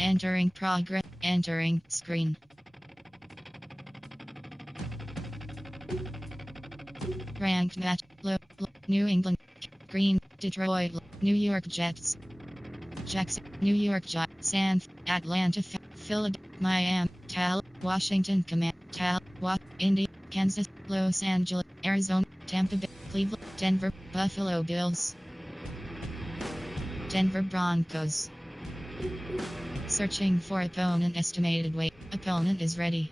Entering progress. Entering screen. Ranked match. New England. Green. Detroit. New York Jets. Jackson. New York Giants. Atlanta. Philadelphia. Miami. Washington Command. Indy. Kansas. Los Angeles. Arizona. Tampa Bay. Cleveland. Denver. Buffalo Bills. Denver Broncos. Searching for opponent estimated weight. Opponent is ready.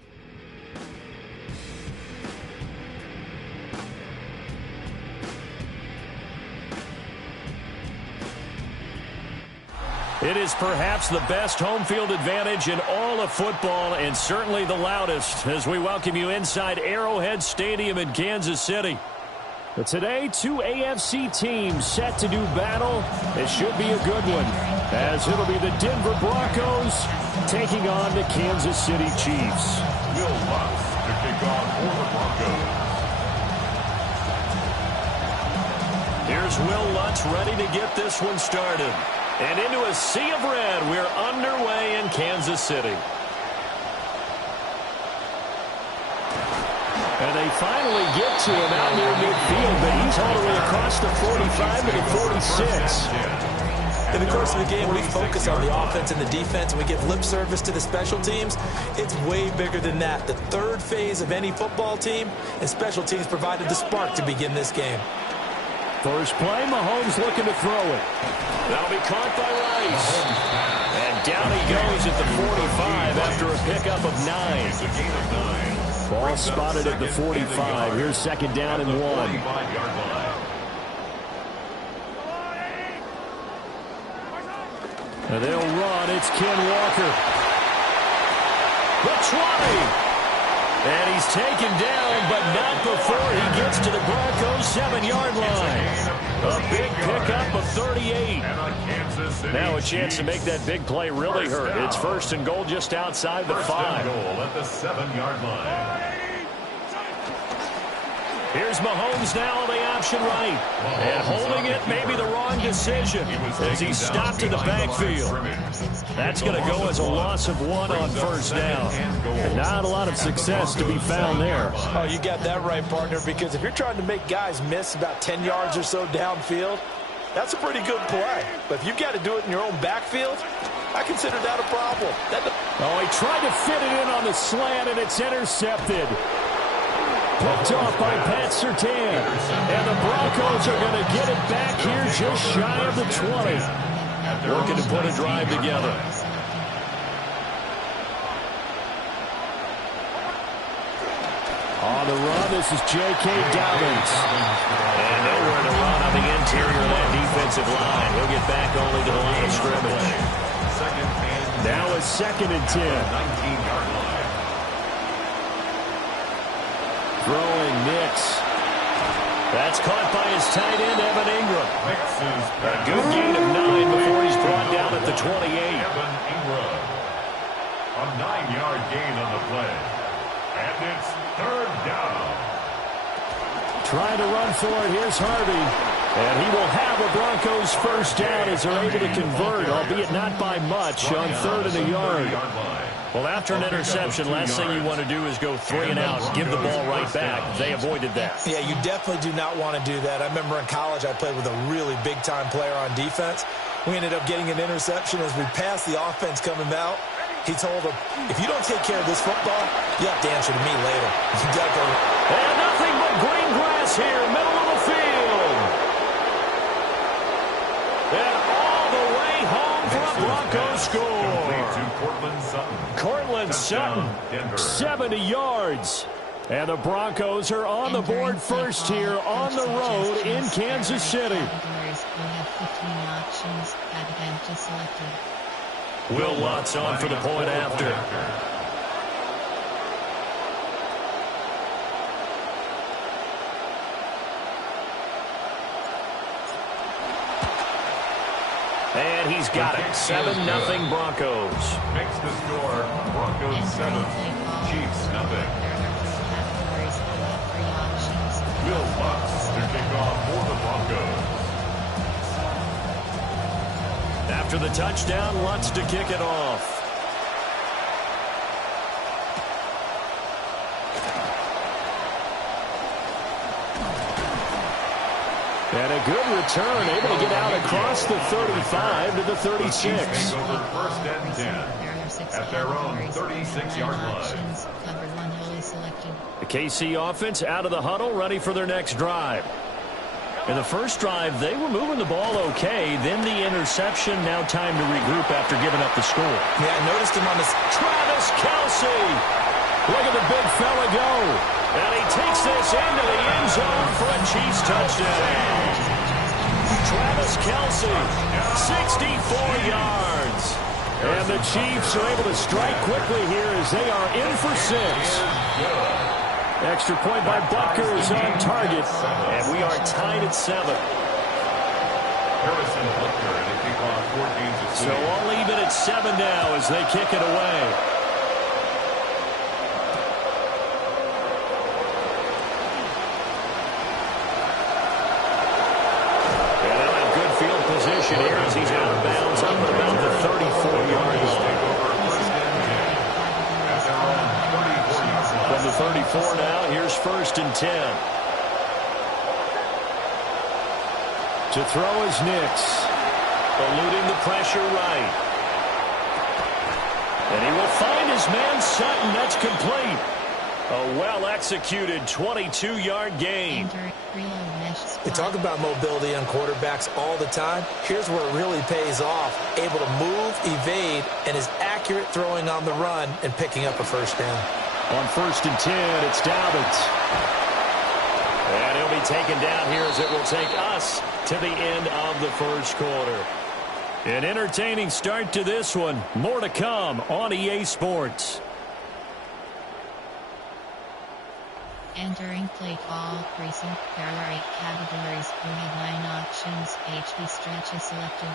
It is perhaps the best home field advantage in all of football, and certainly the loudest, as we welcome you inside Arrowhead Stadium in Kansas City. But today, two AFC teams set to do battle. It should be a good one, as it'll be the Denver Broncos taking on the Kansas City Chiefs. Will Lutz to kick off for the Broncos. Here's Will Lutz ready to get this one started. And into a sea of red, we're underway in Kansas City. And they finally get to him out near midfield, but he's all the way across the 45 to the 46. In the course of the game, we focus on the offense and the defense, and we give lip service to the special teams. It's way bigger than that. The third phase of any football team, and special teams provided the spark to begin this game. First play, Mahomes looking to throw it. That'll be caught by Rice. And down he goes at the 45 after a pickup of 9. Ball spotted at the 45. Here's second down and 1. And they'll run. It's Ken Walker. The 20. And he's taken down, but not before he gets to the Broncos' 7-yard line. A big pickup of 38. Now a chance to make that big play really hurt. It's first and goal just outside the 5. Goal at the 7-yard line. Here's Mahomes now on the option right. And holding it may be the wrong decision as he stopped in the backfield. That's going to go as a loss of 1 on first down. And not a lot of success to be found there. Oh, you got that right, partner, because if you're trying to make guys miss about 10 yards or so downfield, that's a pretty good play. But if you've got to do it in your own backfield, I consider that a problem. Oh, he tried to fit it in on the slant, and it's intercepted. Picked off by Pat Surtain. And the Broncos are going to get it back here just shy of the 20. Looking to put a drive together. On the run, this is J.K. Dobbins. And nowhere to run on the interior of that defensive line. He'll get back only to the line of scrimmage. Now it's second and 10. 19-yard line. Throwing Nix. That's caught by his tight end, Evan Ingram. A good gain of 9 before he's brought down at the 28. Evan Ingram. A 9-yard gain on the play. And it's third down. Trying to run for it. Here's Harvey. And he will have a Broncos first down as they're able to convert, albeit not by much, on third and a yard. Well, after an interception, last thing you want to do is go 3 and out, give the ball right back. They avoided that. Yeah, you definitely do not want to do that. I remember in college I played with a really big-time player on defense. We ended up getting an interception as we passed the offense coming out. He told him, if you don't take care of this football, you have to answer to me later. You got to go. And nothing but green grass here, middle of the field. And all the way home for a Broncos score. Cortland Sutton, 70 yards. And the Broncos are on the board first here on the road in Kansas City. Will Lutz on for the point after. And he's got it. 7-0 Broncos. Makes the score. Broncos 7. Chiefs 0. Will Lutz to kick off for the Broncos. After the touchdown, Lutz to kick it off. And a good return, able to get out across the 35 to the 36. Over first and 10 at their own 36-yard line. The KC offense out of the huddle, ready for their next drive. In the first drive, they were moving the ball okay. Then the interception. Now time to regroup after giving up the score. Yeah, I noticed him on this. Travis Kelce. Look at the big fella go. And he takes this into the end zone for a Chiefs touchdown. Travis Kelce, 64 yards. And the Chiefs are able to strike quickly here as they are in for 6. Extra point by Butker on target. And we are tied at 7. Harrison Butker and a kickoff 14-6. So all even at 7 now as they kick it away. Here as he's out of bounds up at about the 34-yard line. From the 34 now, here's first and 10. To throw is Nix. Eluding the pressure right. And he will find his man Sutton. That's complete. A well-executed 22-yard gain. They talk about mobility on quarterbacks all the time. Here's where it really pays off. Able to move, evade, and is accurate throwing on the run and picking up a first down. On first and 10, it's Dobbins. And he'll be taken down here as it will take us to the end of the first quarter. An entertaining start to this one. More to come on EA Sports. Entering play call, racing, there are 8 categories, you have 9 options, HB stretch is selected.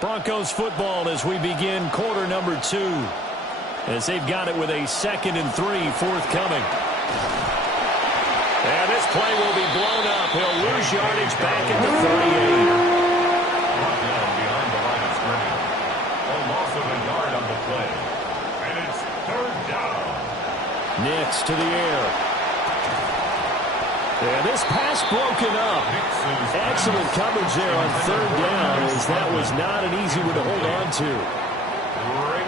Broncos football as we begin quarter number 2. As they've got it with a 2nd and 3 forthcoming. And this play will be blown up. He'll lose yardage back at the 38. Brought down behind the line of scrimmage. A loss of a yard on the play. And it's third down. Nix to the air. And this pass broken up. Excellent coverage there on third down as that was not an easy one to hold on to.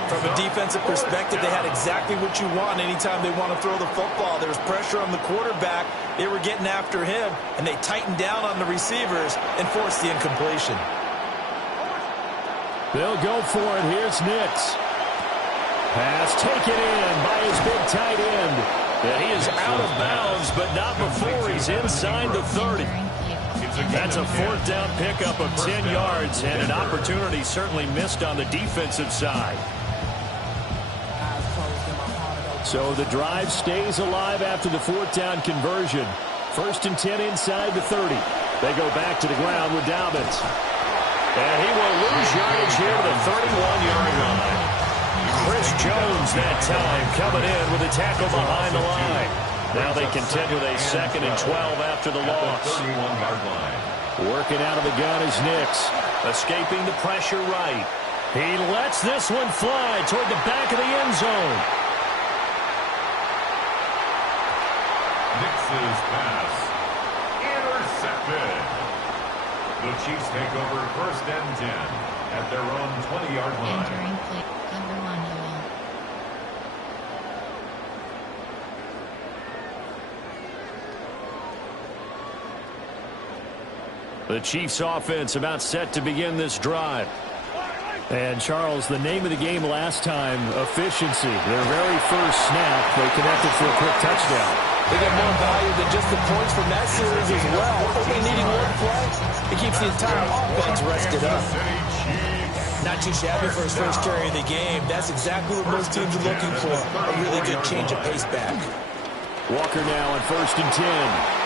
From a defensive perspective, they had exactly what you want anytime they want to throw the football. There was pressure on the quarterback. They were getting after him, and they tightened down on the receivers and forced the incompletion. They'll go for it. Here's Nix. Pass taken in by his big tight end. And he is out of bounds, but not before he's inside the 30. That's a fourth down pickup of 10 yards and an opportunity certainly missed on the defensive side. So the drive stays alive after the fourth down conversion. First and 10 inside the 30. They go back to the ground with Dobbins. And he will lose yardage here to the 31-yard line. Chris Jones that time coming in with a tackle behind the line. Now they contend with a 2nd and 12 after the loss. 31-yard line. Working out of the gun is Nix. Escaping the pressure right. He lets this one fly toward the back of the end zone. Nix's pass. Intercepted. The Chiefs take over first and 10 at their own 20-yard line. Entering play, cover 1 Noel. The Chiefs offense about set to begin this drive. And Charles, the name of the game last time, efficiency. Their very first snap, they connected for a quick touchdown. They get more value than just the points from that series as well. Only needing one play, it keeps the entire offense rested up. Not too shabby for his first carry of the game. That's exactly what most teams are looking for. A really good change of pace back. Walker now on first and 10.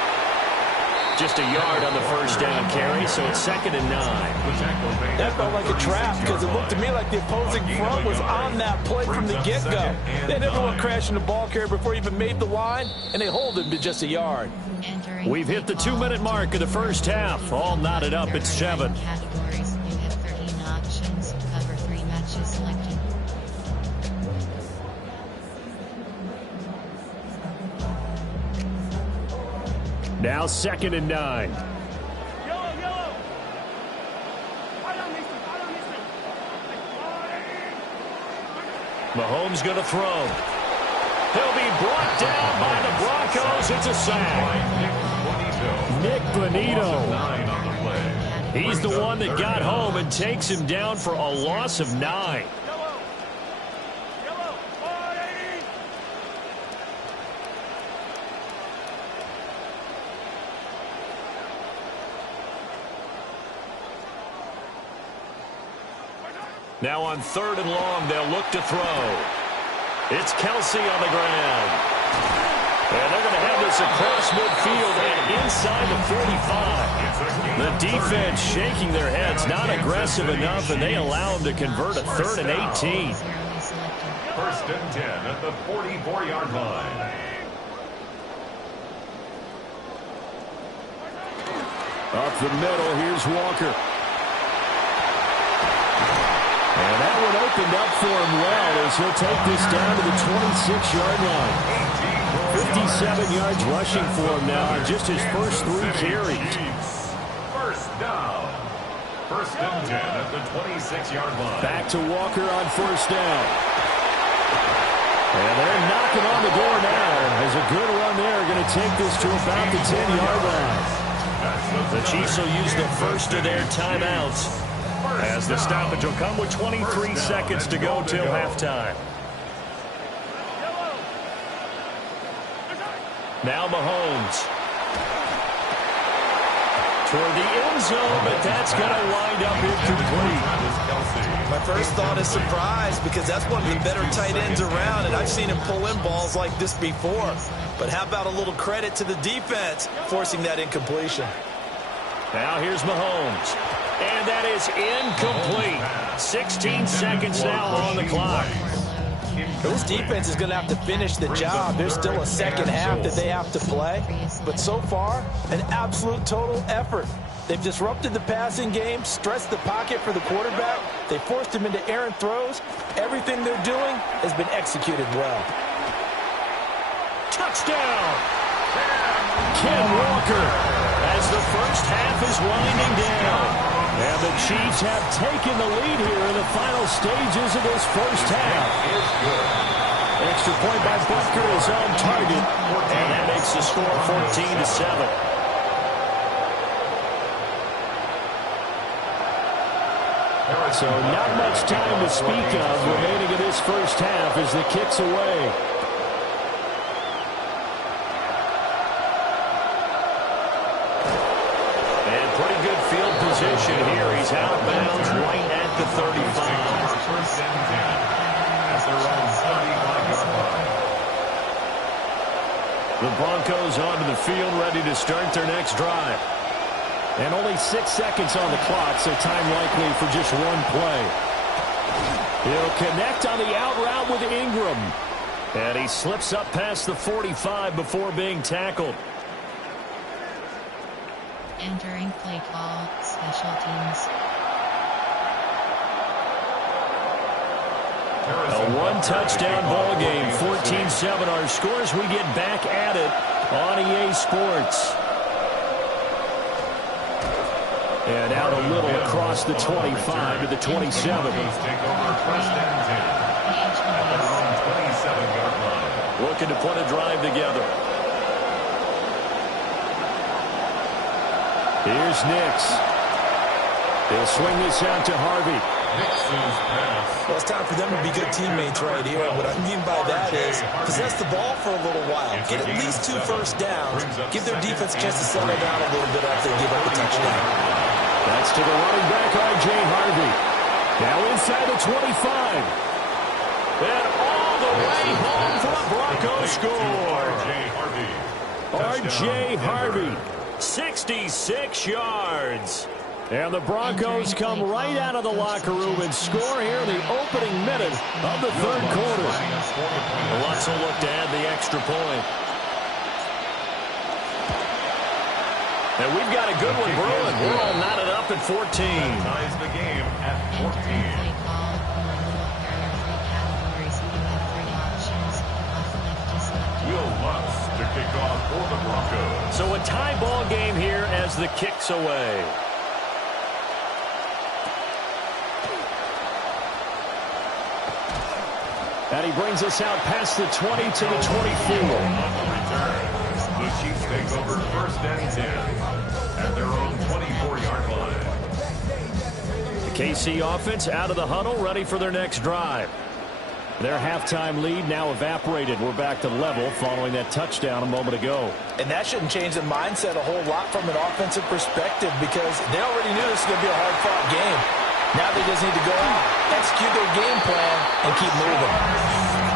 Just a yard on the first down carry, so it's 2nd and 9. That felt like a trap because it looked to me like the opposing front was on that play from the get-go. They never went crashing the ball carrier before he even made the line, and they hold him to just a yard. We've hit the 2-minute mark of the first half. All knotted up at 7. Categories, you have 13 options. Now 2nd and 9. Mahomes going to throw. He'll be brought down by the Broncos. It's a sack. Nick Bonito. He's the one that got home and takes him down for a loss of 9. Now on 3rd and long, they'll look to throw. It's Kelsey on the ground. And they're going to have this across midfield and inside the 45. The defense shaking their heads, not aggressive enough, and they allow them to convert a 3rd and 18. 1st and 10 at the 44-yard line. Up the middle, here's Walker. And that one opened up for him well as he'll take this down to the 26-yard line. 57 yards rushing for him now on just his first 3 carries. 1st down. 1st and 10 at the 26-yard line. Back to Walker on 1st down. And they're knocking on the door now as a good run there going to take this to about the 10-yard line. The Chiefs will use the first of their timeouts as the stoppage will come with 23 seconds to go till halftime. Now Mahomes. Toward the end zone, but that's going to wind up incomplete. My first thought is surprise because that's one of the better tight ends around, and I've seen him pull in balls like this before. But how about a little credit to the defense forcing that incompletion? Now here's Mahomes. And that is incomplete. 16 seconds now on the clock. This defense is going to have to finish the job. There's still a second half that they have to play. But so far, an absolute total effort. They've disrupted the passing game, stressed the pocket for the quarterback. They forced him into errant throws. Everything they're doing has been executed well. Touchdown! Ken Walker as the first half is winding down. And the Chiefs have taken the lead here in the final stages of this first half. Extra point by Butker is on target. And that makes the score 14-7. So not much time to speak of remaining in this first half as the kick's away. Pretty good field position here. He's outbounds right at the 35. 1st and 10 at their own 35-yard line. The Broncos onto the field, ready to start their next drive. And only 6 seconds on the clock, so time likely for just one play. He'll connect on the out route with Ingram. And he slips up past the 45 before being tackled. Entering play call, special teams. A one-touchdown ball game, 14-7 our scores. We get back at it on EA Sports. And out a little across the 25 to the 27. Take over 1st and 10 at their own 27-yard line. Looking to put a drive together. Here's Nix. They'll swing this out to Harvey. Nix's pass. Well, it's time for them to be good teammates right here. What I mean by that is possess the ball for a little while. Get at least 2 first downs. Give their defense a chance to settle down a little bit after they give up a touchdown. That's to the running back, R.J. Harvey. Now inside the 25. And all the way home for a Broncos score. R.J. Harvey. 66 yards. And the Broncos come right out of the locker room and score here in the opening minute of the 3rd quarter. Lutz will look to add the extra point. And we've got a good one brewing. We're all knotted up at 14. Ties the game at 14. Will Lutz to kickoff for the Broncos. So a tie ball game here as the kick's away. And he brings us out past the 20 to the 24. The Chiefs take over first and 10 at their own 24-yard line. The KC offense out of the huddle, ready for their next drive. Their halftime lead now evaporated. We're back to level following that touchdown a moment ago. And that shouldn't change the mindset a whole lot from an offensive perspective because they already knew this was going to be a hard-fought game. Now they just need to go out, execute their game plan, and keep moving.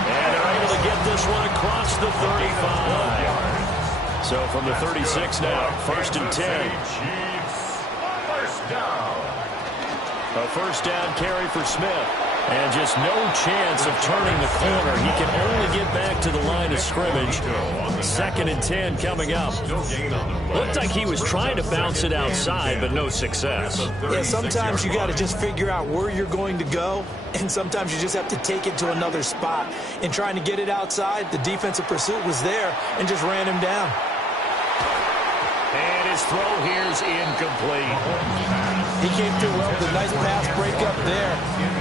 And they're able to get this one across the 35. So from the 36 now, first and 10. Chiefs, first down. A first down carry for Smith. And just no chance of turning the corner. He can only get back to the line of scrimmage. Second and 10 coming up. Looked like he was trying to bounce it outside, but no success. Yeah, sometimes you got to just figure out where you're going to go, and sometimes you just have to take it to another spot. In trying to get it outside, the defensive pursuit was there and just ran him down. And his throw here is incomplete. He came through well with a nice pass breakup there.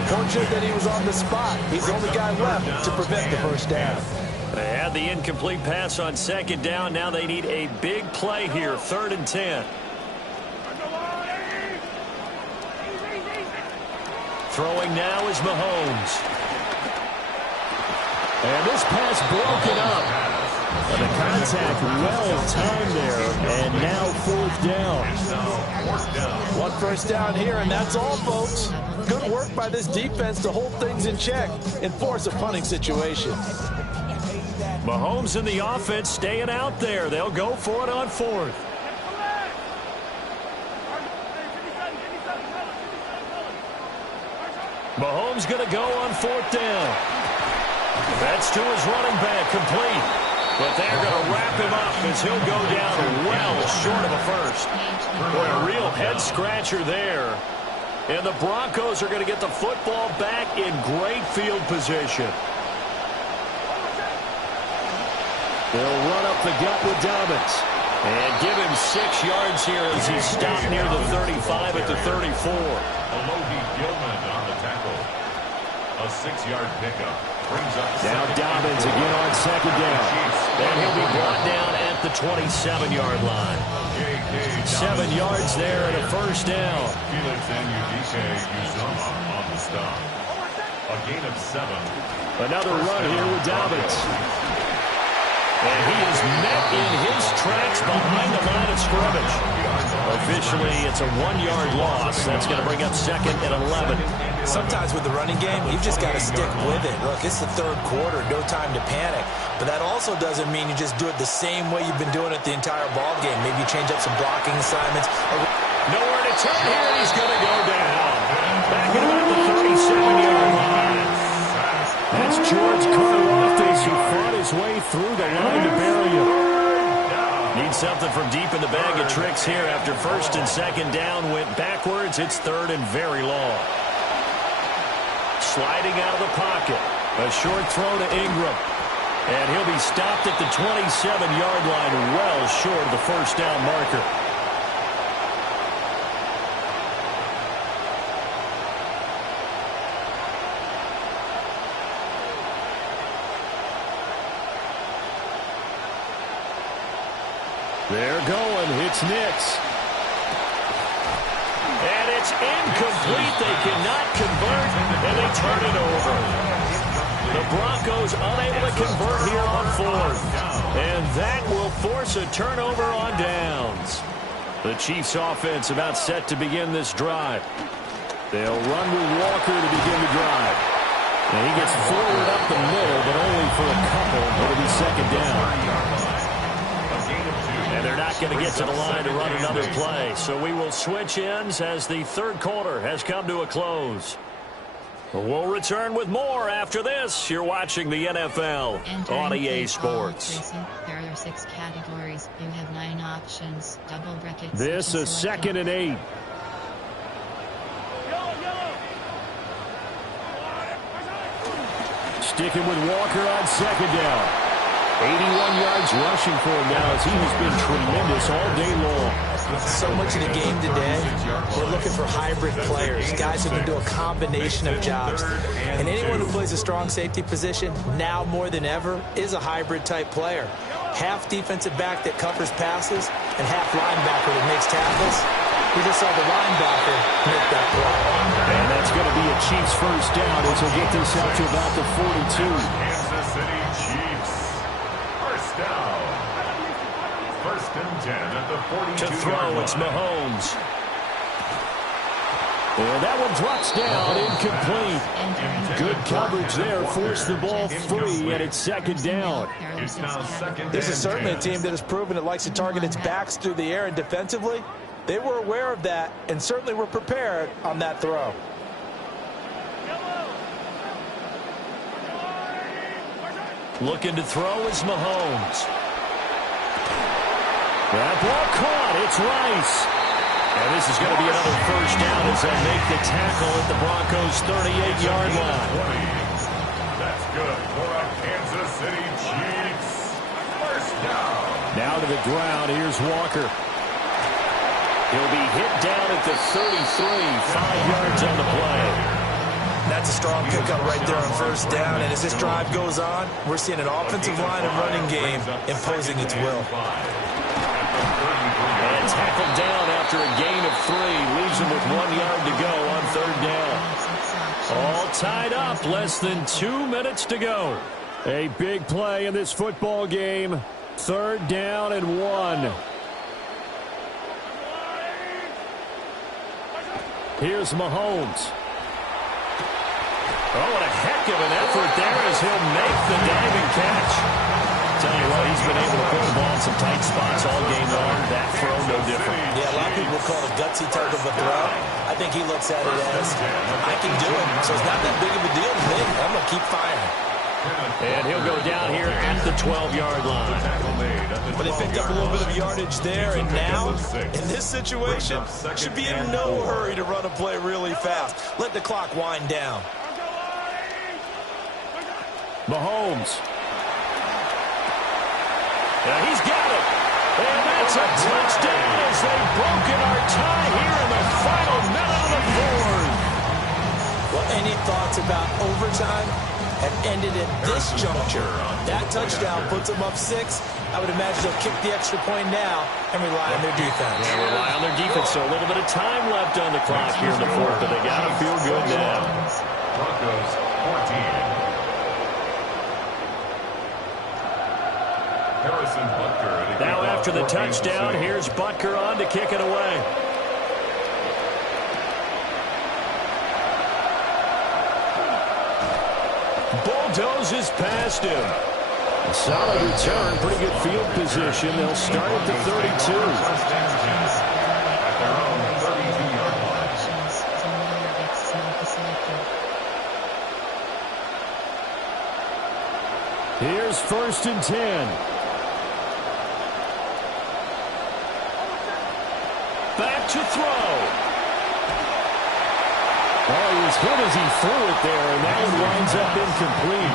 Fortunate that he was on the spot. He's the only guy left to prevent the first down. They had the incomplete pass on second down. Now they need a big play here, third and 10. Throwing now is Mahomes. And this pass broken up. And the contact well timed there, and now fourth down. One first down here, and that's all, folks. Good work by this defense to hold things in check and force a punting situation. Mahomes and the offense staying out there. They'll go for it on fourth. Mahomes going to go on fourth down. That's to his running back, complete. But they're going to wrap him up as he'll go down well short of a first. Boy, a real head-scratcher there. And the Broncos are going to get the football back in great field position. They'll run up the gut with Dobbins. And give him 6 yards here as he stopped near the 35 at the 34. Alohi Gilman on the tackle. A 6-yard pickup. Now Dobbins again on second down. And he'll be brought down at the 27-yard line. 7 yards there and a first down. Felix and Uzomah on the stop. A gain of 7. Another run here with Dobbins. And he is met in his tracks behind the line of scrimmage. Officially, it's a 1-yard loss. That's going to bring up second and 11. Sometimes with the running game, you've just got to stick with it. Look, it's the third quarter, no time to panic. But that also doesn't mean you just do it the same way you've been doing it the entire ball game. Maybe you change up some blocking assignments. Nowhere to turn here, and he's going to go down. Back at about the 37-yard line. That's George Karlaftis who fought his way through the line to bury him. Needs something from deep in the bag of tricks here after first and second down went backwards. It's third and very long. Sliding out of the pocket. A short throw to Ingram. And he'll be stopped at the 27-yard line, well short of the first down marker. They're going. It's Nix. And it's incomplete. They cannot convert, and they turn it over. The Broncos unable to convert here on fourth. And that will force a turnover on downs. The Chiefs offense about set to begin this drive. They'll run with Walker to begin the drive. And he gets forward up the middle, but only for a couple. It'll be second down. And they're not going to get to the line to run another play. So we will switch ends as the third quarter has come to a close. We'll return with more after this. You're watching the NFL on EA Sports. There are 6 categories. You have 9 options. Double brackets. This is second and 8. Sticking with Walker on second down. 81 yards rushing for him now as he has been tremendous all day long. So much of the game today, we're looking for hybrid players, guys who can do a combination of jobs. And anyone who plays a strong safety position, now more than ever, is a hybrid type player. Half defensive back that covers passes and half linebacker that makes tackles. We just saw the linebacker make that play. And that's going to be a Chiefs first down as he'll get this out to about the 42. Kansas City Chiefs. First down. First and 10 at the 42. To throw, it's Mahomes. And that one drops down, incomplete. Good coverage there, forced the ball free, and it's second down. It's now second. This is certainly a team that has proven it likes to target its backs through the air, and defensively, they were aware of that and certainly were prepared on that throw. Looking to throw is Mahomes. That ball caught. It's Rice. And this is going to be another first down as they make the tackle at the Broncos' 38-yard line. That's good for a Kansas City Chiefs. First down. Now to the ground. Here's Walker. He'll be hit down at the 33, 5 yards on the play. That's a strong pickup right there on first down, and as this drive goes on, we're seeing an offensive line and running game imposing its will. And tackled down after a gain of 3, leaves him with 1 yard to go on third down. All tied up, less than 2 minutes to go. A big play in this football game. Third down and 1. Here's Mahomes. Oh, what a heck of an effort there as he'll make the diving catch. Tell you what, he's been able to put the ball in some tight spots all game long. That throw, no different. Yeah, a lot of people would call it a gutsy type of a throw. I think he looks at it as, I can do it, so it's not that big of a deal to me. I'm going to keep firing. And he'll go down here at the 12-yard line. But they picked up a little bit of yardage there, and now, in this situation, should be in no hurry to run a play really fast. Let the clock wind down. Mahomes. Yeah, he's got it. And that's a touchdown as they've broken our tie here in the final minute of the fourth. Well, any thoughts about overtime have ended at this juncture? That touchdown puts them up 6. I would imagine they'll kick the extra point now and rely on their defense. Yeah, rely on their defense. So a little bit of time left on the clock here in the fourth, but they got to feel good now. Broncos 14. Harrison Butker. Now after the touchdown, here's Butker on to kick it away. Bulldozes past him. A solid return, pretty good field position. They'll start at the 32. At their own 32-yard line. Here's first and 10. Back to throw. Oh, he was hit as he threw it there, and that one winds up incomplete.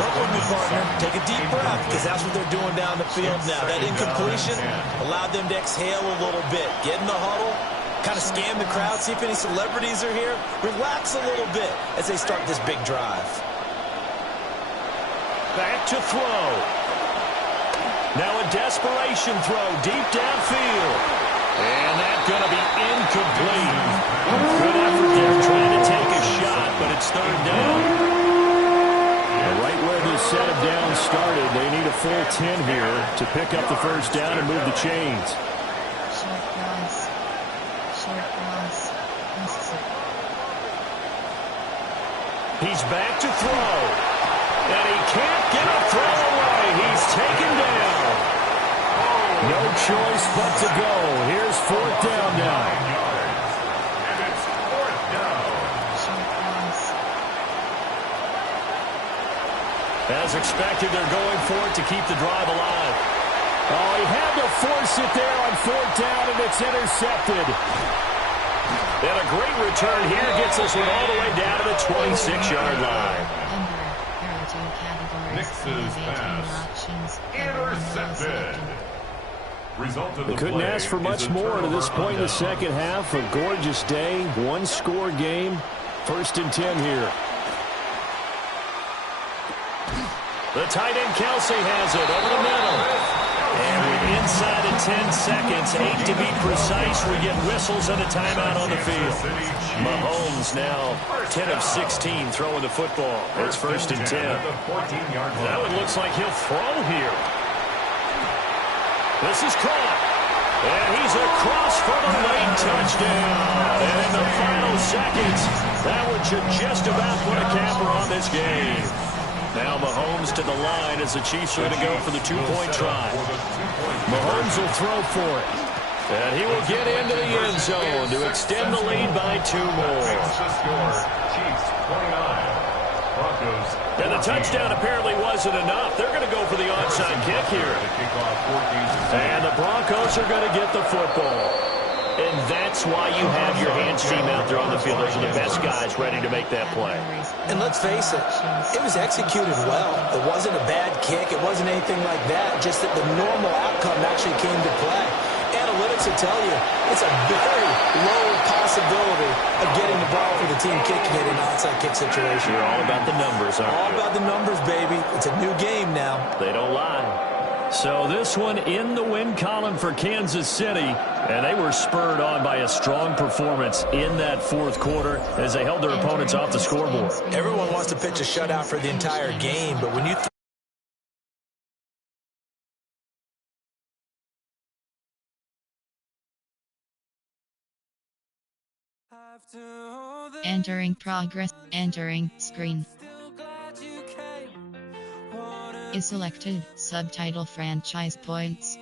Work with me, partner. Take a deep breath, because that's what they're doing down the field now. That incompletion allowed them to exhale a little bit. Get in the huddle, kind of scan the crowd, see if any celebrities are here. Relax a little bit as they start this big drive. Back to throw. Now a desperation throw deep downfield. And that's going to be incomplete. Good effort there trying to take a shot, but it's third down. And right where this set of downs started, they need a full 10 here to pick up the first down and move the chains. Short cross. Short cross. He's back to throw. And he can't get a throw away. He's taken down. No choice but to go. Here's fourth down now. And it's fourth down. As expected, they're going for it to keep the drive alive. Oh, he had to force it there on fourth down, and it's intercepted. And a great return here gets us all the way down to the 26-yard line. Nix's pass. Intercepted. They couldn't ask for much more to this point in the second half. A gorgeous day, one-score game. 1st and 10 here. The tight end Kelsey has it over the middle. And we're inside of 10 seconds, 8 to be precise. We get whistles and a timeout on the field. Mahomes now 10 of 16 throwing the football. It's 1st and 10. Now it looks like he'll throw here. This is caught. And he's across for the late touchdown. And in the final seconds, that one should just about put a capper on this game. Now Mahomes to the line as the Chiefs are going to go for the 2-point try. Mahomes will throw for it. And he will get into the end zone to extend the lead by 2 more. Chiefs 29. Broncos. And the touchdown apparently wasn't enough. They're going to go for the onside kick here. And the Broncos are going to get the football. And that's why you have your hands team out there on the field. Those are the best guys ready to make that play. And let's face it, it was executed well. It wasn't a bad kick. It wasn't anything like that. Just that the normal outcome actually came to play. Analytics will tell you it's a very low possibility of getting the ball for the team kicking it in an onside kick situation. You're all about the numbers, aren't you? All about the numbers, baby. It's a new game now. They don't lie. So this one in the win column for Kansas City, and they were spurred on by a strong performance in that 4th quarter as they held their opponents off the scoreboard. Everyone wants to pitch a shutout for the entire game, but when you Entering progress. Entering screen. Is selected. Subtitle franchise points.